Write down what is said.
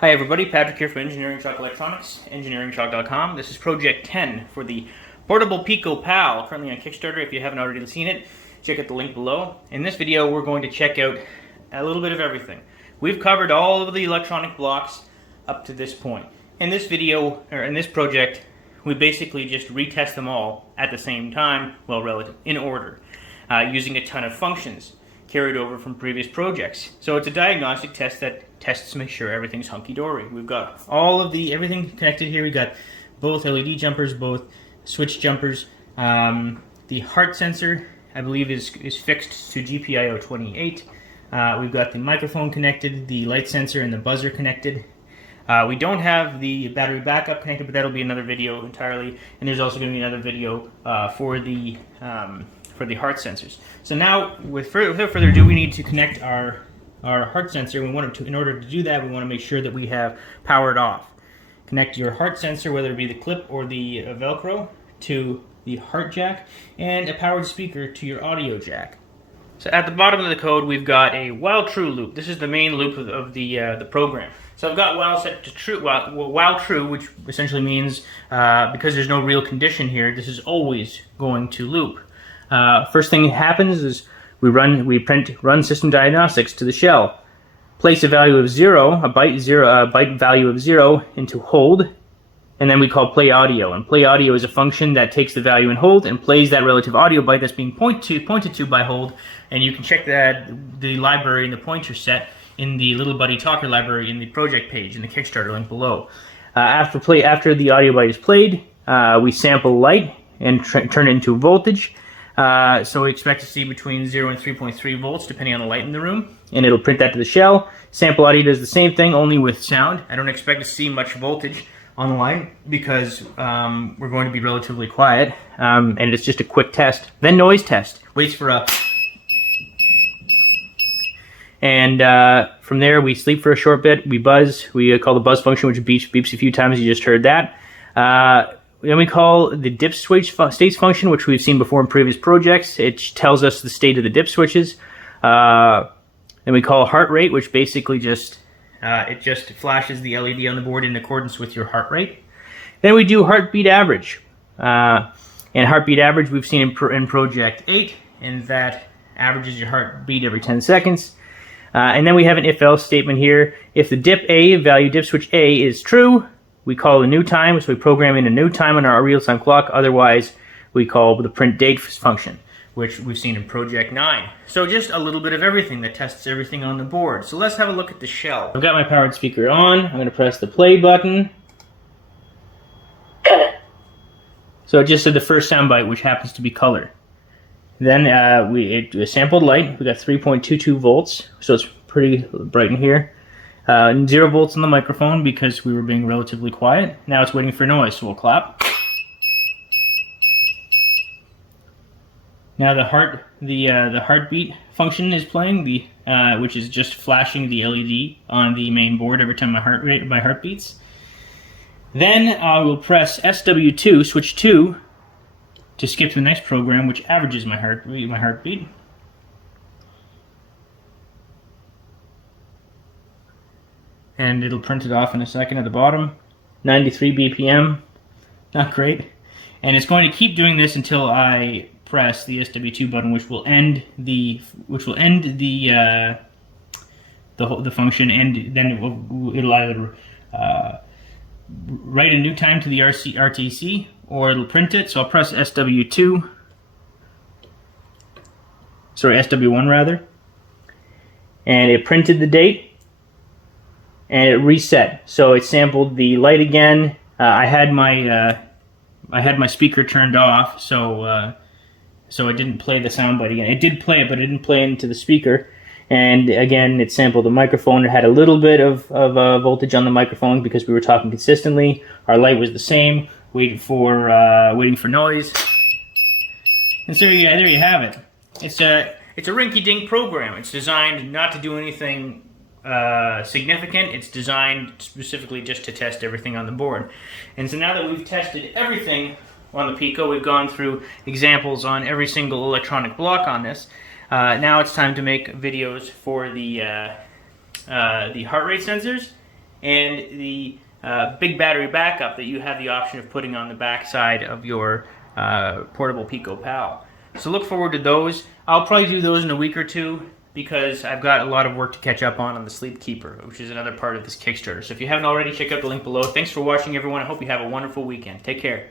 Hi everybody, Patrick here from Engineering Shock Electronics, engineeringshock.com. This is Project 10 for the portable Pico Pal, currently on Kickstarter. If you haven't already seen it, check out the link below. In this video, we're going to check out a little bit of everything. We've covered all of the electronic blocks up to this point. In this video, or in this project, we basically just retest them all at the same time, well, relative, in order, using a ton of functions carried over from previous projects. So it's a diagnostic test that tests to make sure everything's hunky-dory. We've got everything connected here. We've got both LED jumpers, both switch jumpers. The heart sensor, I believe, is fixed to GPIO 28. We've got the microphone connected, the light sensor and the buzzer connected. We don't have the battery backup connected, but that'll be another video entirely. And there's also going to be another video for the heart sensors. So now, without further ado, we need to connect our heart sensor. In order to do that, we want to make sure that we have powered off. Connect your heart sensor, whether it be the clip or the Velcro, to the heart jack, and a powered speaker to your audio jack. So at the bottom of the code, we've got a while true loop. This is the main loop of the program. So I've got while set to true, while true, which essentially means because there's no real condition here, this is always going to loop. First thing that happens is we run system diagnostics to the shell, place a value of 0, a byte value of 0 into hold, and then we call play audio. And play audio is a function that takes the value in hold and plays that relative audio byte that's being pointed to by hold. And you can check the library and the pointer set in the Little Buddy Talker library in the project page in the Kickstarter link below. After the audio byte is played, we sample light and turn it into voltage. So we expect to see between 0 and 3.3 volts depending on the light in the room, and it'll print that to the shell. Sample audio does the same thing, only with sound. I don't expect to see much voltage on the line because we're going to be relatively quiet, and it's just a quick test. Then noise test. Waits for a... And from there we sleep for a short bit, we buzz, we call the buzz function, which beeps a few times, you just heard that. Then we call the dip switch states function, which we've seen before in previous projects. It tells us the state of the dip switches. Then we call heart rate, which basically just flashes the LED on the board in accordance with your heart rate. Then we do heartbeat average. And heartbeat average we've seen in project 8, and that averages your heartbeat every 10 seconds. And then we have an if-else statement here. If the dip switch A is true, we call a new time, so we program in a new time on our real-time clock. Otherwise, we call the print date function, which we've seen in Project 9. So just a little bit of everything that tests everything on the board. So let's have a look at the shell. I've got my powered speaker on. I'm going to press the play button. Color. So it just said the first soundbite, which happens to be color. Then it sampled light. We got 3.22 volts, so it's pretty bright in here. 0 volts on the microphone because we were being relatively quiet. Now it's waiting for noise, so we'll clap. Now the heartbeat function is playing, which is just flashing the LED on the main board every time my heart beats. Then I will press SW2, switch 2, to skip to the next program, which averages my heartbeat. And it'll print it off in a second at the bottom. 93 BPM, not great. And it's going to keep doing this until I press the SW2 button, which will end the function, and then it'll either write a new time to the RTC, or it'll print it. So I'll press SW1 rather, and it printed the date. And it reset, so it sampled the light again. I had my speaker turned off, so it didn't play the soundbite again. It did play it, but it didn't play into the speaker. And again, it sampled the microphone. It had a little bit of voltage on the microphone because we were talking consistently. Our light was the same, waiting for noise. And so yeah, there you have it. It's a rinky-dink program. It's designed not to do anything significant. It's designed specifically just to test everything on the board. And so now that we've tested everything on the Pico, we've gone through examples on every single electronic block on this. Now it's time to make videos for the heart rate sensors and the big battery backup that you have the option of putting on the back side of your portable Pico Pal. So look forward to those. I'll probably do those in a week or two because I've got a lot of work to catch up on the Sleep Keeper, which is another part of this Kickstarter. So if you haven't already, check out the link below. Thanks for watching, everyone. I hope you have a wonderful weekend. Take care.